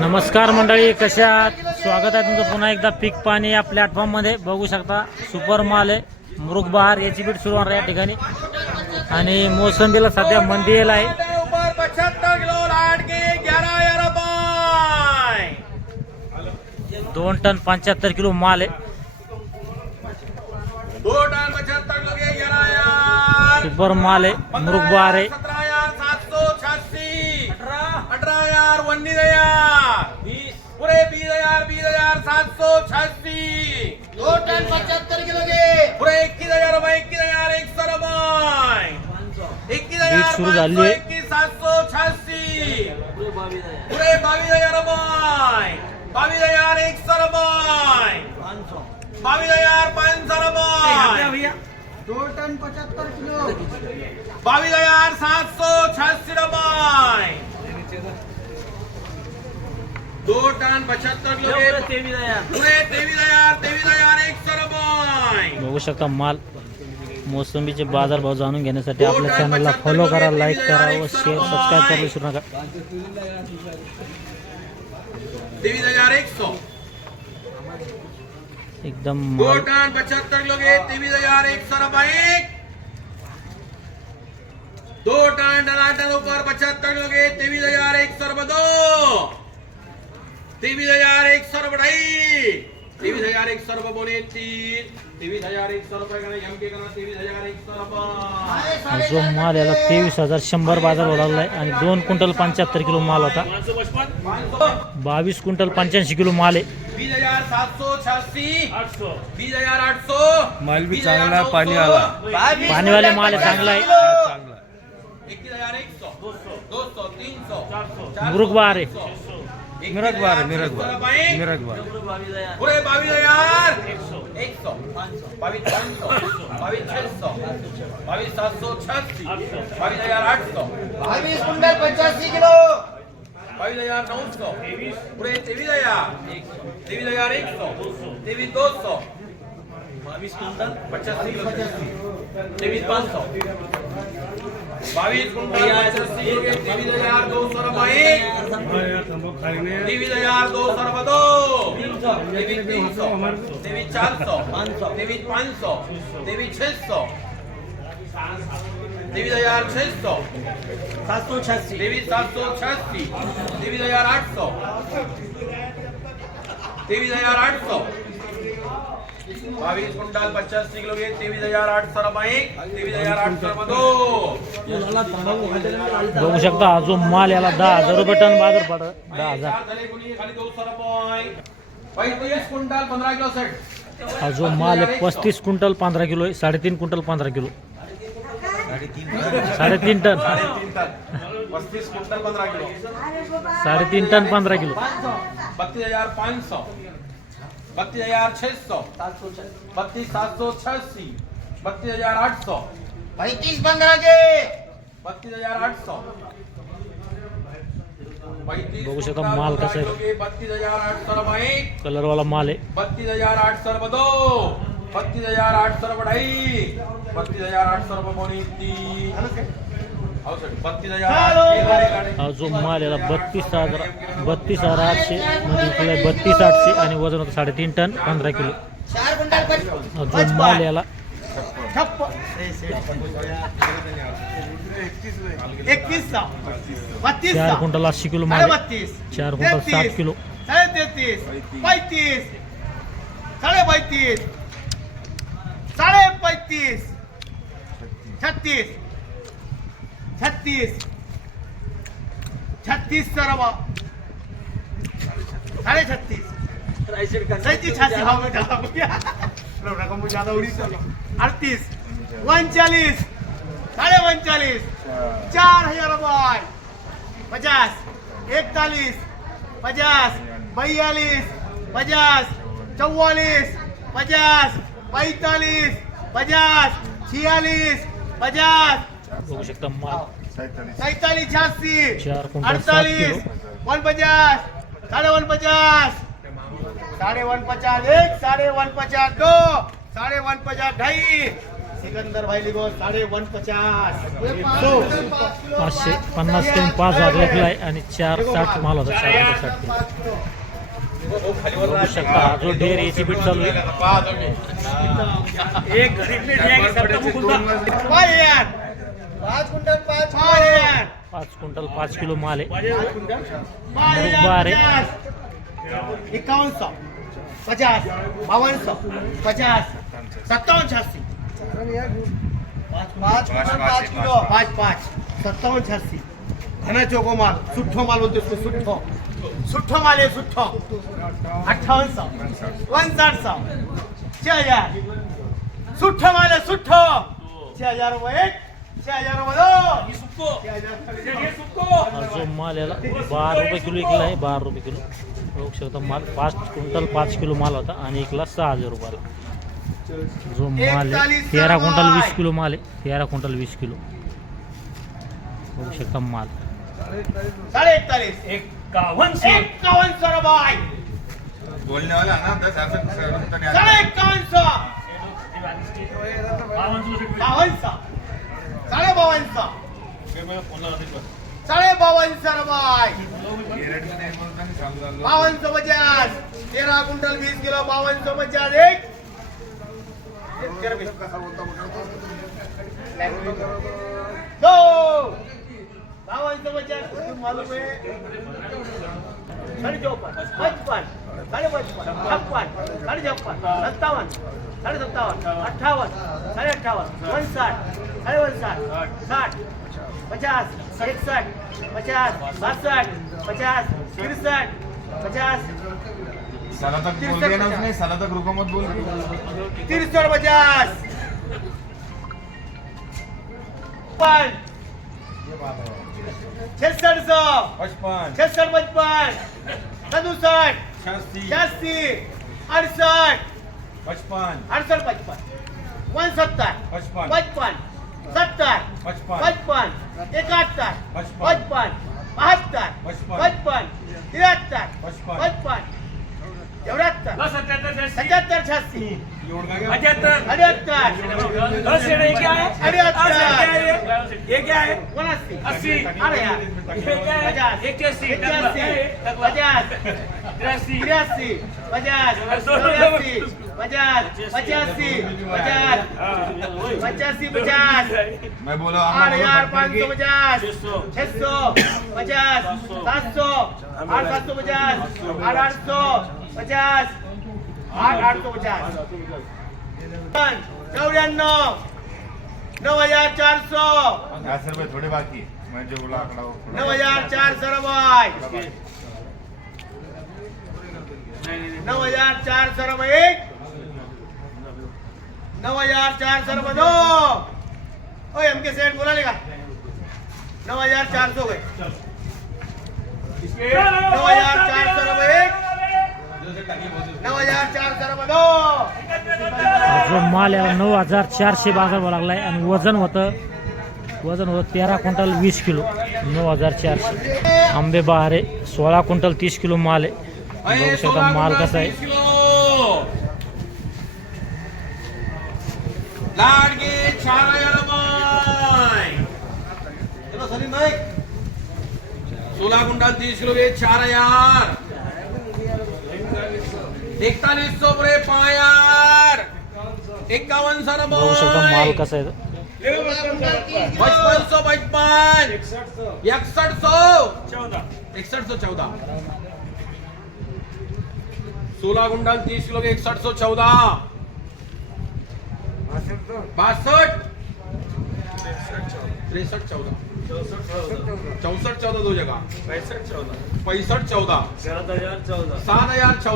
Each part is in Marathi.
नमस्कार मंडळी, कशा आहात? स्वागत आहे तुमचं पुन्हा एकदा पीक पाणी या प्लॅटफॉर्म मध्ये. बघू शकता सुपर माल आहे, मुरुग बहार याची बीट सुरू आहे या ठिकाणी. आणि मोसंबीला सध्या मंदी येईल आहे. 2 टन 75 किलो माल आहे. 2 टन 75 किलो के 11 सुपर माल आहे, मुरुग बहार आहे. 17,786 18 यार 19 यार 20 पूरे 20,786 2 टन 75 किलो के पूरे 21,000 रुपये 21,000 100 रुपये 21,000 बीट सुरू झाली आहे. 21,786 पूरे 22,000 रुपये 22,100 रुपये 22,500 रुपये 2 टन 75 किलो 22,786 रुपये 2 टन 75 किलो के पुरे 23,100 रुपये. बघू शकता माल. मोसंबीचे बाजारभाव जाणून घेण्यासाठी आपल्या चॅनलला फॉलो करा, लाईक करा व शेअर सबस्क्राईब करायला विसरू नका. 23,100 एकदम 2 माल टन 75 किलो के 23,100 रुपये 2 टन टनाटन ऊपर 75 किलो के 23,100 रुपये 23,100 रुपये 23,100 रुपये बोले 23,100 रुपये का एम के करना 23,100 रुपये. जो माल याला 23,100 बाजार लागला आहे. आणि 2 क्विंटल 75 किलो माल होता. 22 क्विंटल 85 किलो माल आहे. 20,786 20,800 माल भी चांगला, पाणी आला. पाणीवाले माल आहे, चांगला आहे. 21,100 200 300 मुरुग बहार आहे. मिरग बार मिरग बार पूरे 22,100 22,500 22,600 22,786 22,800 22 क्विंटल 85 किलो 22,900 पूरे 23,000 23,100 23,200 22 क्विंटल 85 किलो 23,500 22 क्विंटल 85 किलो 23,200 रुपये 23,200 रुपये 23,300 23,400 23,500 23,600 23,600 786 23,786 23,800 23,800 22 क्विंटल 85 किलो के 23,800 रुपये 23,800 रुपये 2. बघू शकता हा जो माल याला 10,000 रुपये टन बाजार पडत. 10,000 खाली 200 रुपये 35 क्विंटल 15 किलो सेट हा जो माल आहे 35 क्विंटल 15 किलो आहे. 3.5 quintal 15 kilo 3.5 ton 35 quintal 15 kilo 3.5 ton 15 kilo 32,500 32,600 32,786 32,800 35 15 के 32,800 बघू शकता माल कसा आहे. 32,800 रुपये कलर वाला माल आहे. 32,800 रुपये 2 32,800 रुपये 2.5 32,800 रुपये बोनी 3 हा जो माल याला 32,800 मध्ये विकलाय. 32,800 आणि वजन होतं 3.5 टन 15 किलो. 4 क्विंटल हा जो माल याला 21 32 4 क्विंटल 80 किलो माल आहे. 4 क्विंटल 7 किलो 33 35 35 35 36 36 36 सरवा 36 37 हाँ बेटा रौनक मुझे ज्यादा उड़ी चलो 38 39 39 4,000 रुपये 50 41 50 42 50 44 50 45 50 46 50 बघू शकता माल 47 86 4 क्विंटल 7 किलो 48 49 150 1.50 1 1.50 2 1.50 2.5 सिकंदर भाई लिगो 150 550 कमी 5000 लेखलाय आणि 460 माल होता 460 किलो. बघू शकता हा जो ढेर याची बीट चालू आहे. यार 5 क्विंटल 5 यार 5 क्विंटल 5 किलो माल आहे. 5 बार आहे. 5100 50 5200 50 57 86 5 किलो 5 57 86 घना चौको माल सुठो माल बोलते उसको सुठो माल है सुठो 5800 5900 6000 सुठो माल है सुठो 6000 रुपये 6000 रुपये दो हा जो माल याला 12 रुपये किलो विकला आहे. 12 रुपये किलो बघू शकता माल 5 क्विंटल 5 किलो माल होता आणि विकला 6000 रुपयाला. जो माल आहे 13 क्विंटल 20 किलो माल आहे. 13 क्विंटल 20 किलो बघू शकता माल 41 5100 रुपये बोलने वाला ना 10,000 5100 5200 5200 रुपये 5250 13 क्विंटल 20 किलो 5250 एक 2 5250 मालूम है 54 55 55 56 57 57 57 58 58 59 59 60 50 61 50 62 50 63 50 साला तक बोल दिया ना उसने, साला तक रुको मत बोल. 350 6600 55 66 55 67 86 86 68 55 68 55 69 55 55 70 55 55 71 55 55 72 55 73 55 74 77 86 एवढं काय 85 मैं बोला 85 600 50 700 850 850 50 850 94 9400 ₹10 थोड़े बाकी मैं जो बोला आंकड़ा वो 9400 रुपये 9400 रुपये एक 9400 रुपये दो ओए हमके सेठ बोला लेगा 9400 गए 9400 रुपये एक 9400 रुपये दो जो माल याला 9400 बाजार भाव लागलाय आणि वजन होतं 13 क्विंटल 20 किलो 9400. आंबे बहारे 16 क्विंटल 30 किलो माल आहे. बघू शकता माल कसा आहे. लाडगे 4000 रुपये 16 क्विंटल 30 किलो ये 4000 4100 रुपये पायार 5100 बघू शकता माल रुपये कसा आहे. 5555 6114 16 क्विंटल 30 किलो 6114 62 63 14 64 14 दो जगह 65 14 7014 71 74 14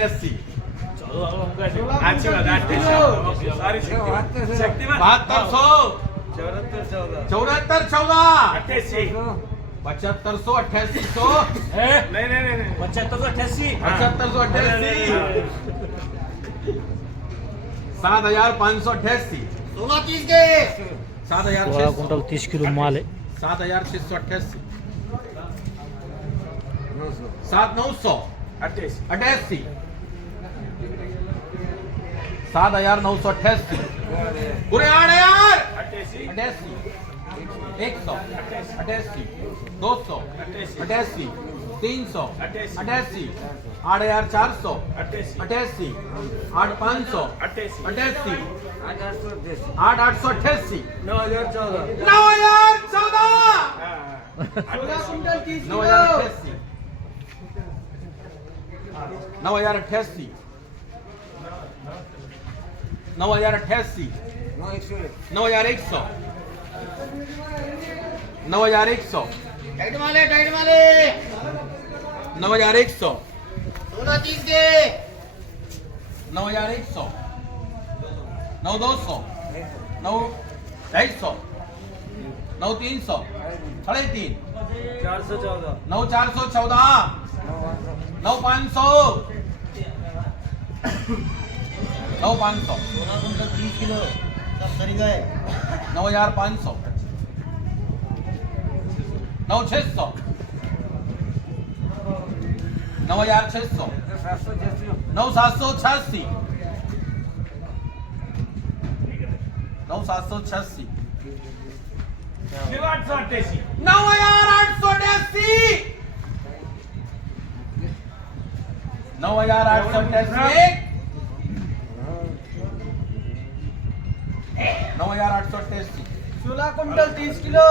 7588 7588 16 क्विंटल 30 किलो माल आहे. 7688 7900 88 7,988 पूरे 8,000 88 100 88 200 88 300 88 8,400 88 8,500 88 8,888 9,014 9,088 9,088 9,088 9,100 9,100 टाइट माले 9,100 सोना 30 के 9,100 9,200 9,250 9,300 3.5 9,414 9,500 9,500 30 किलो सब सरी गए 9,500 9,600 9,600 9,786 9,786 9,888 9,888 9,888 16 क्विंटल 30 किलो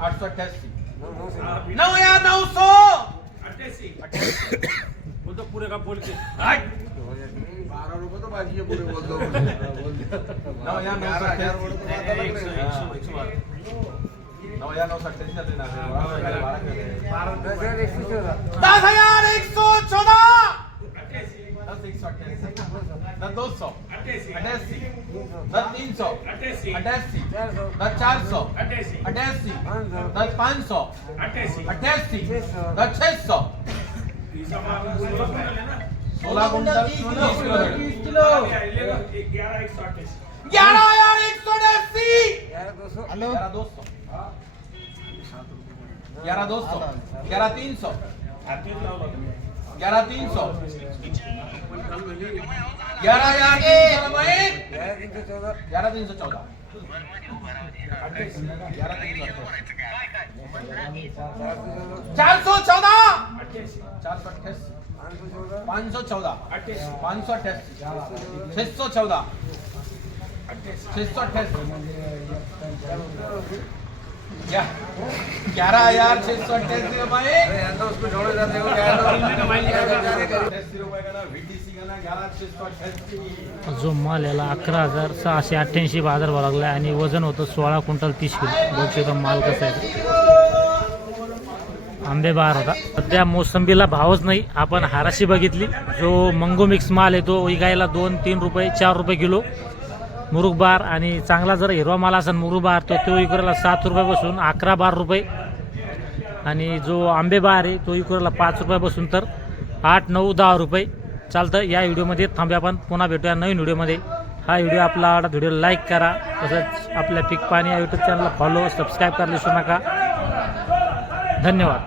888 9,900 बोलतो पुरे का बोल के 16 क्विंटल 30 किलो 11,180 हेलो 11,200 11,300 11,300 11,314 514 588 614 688 11,688 रुपये जो माल याला 11,688 बाजार भाव लागला आणि वजन होतं 16 क्विंटल 30 किलो. बघू शकता माल कसा आहे. आंबे बहार होता. सध्या मोसंबीला भावच नाही. आपण हाराशी बघितली. जो मंगो मिक्स माल आहे तो विकायला 2-3 रुपये 4 रुपये किलो. मुरुग बहार आणि चांगला जर हिरवा माल असेल मुरुग बहार तो विकायला 7 रुपयापासून 11-12 रुपये आणि जो आंबे बहार आहे तो विकायला 5 रुपयापासून तर 8-9-10 रुपये. चालतं. या व्हिडिओमध्ये थांबूया. आपण पुन्हा भेटूया नवीन व्हिडिओमध्ये. हा व्हिडिओ आपला आवडला व्हिडिओ लाईक करा. तसंच आपल्या पीक पाणी या यूट्यूब चॅनलला फॉलो सबस्क्राईब करायला विसरू नका. धन्यवाद.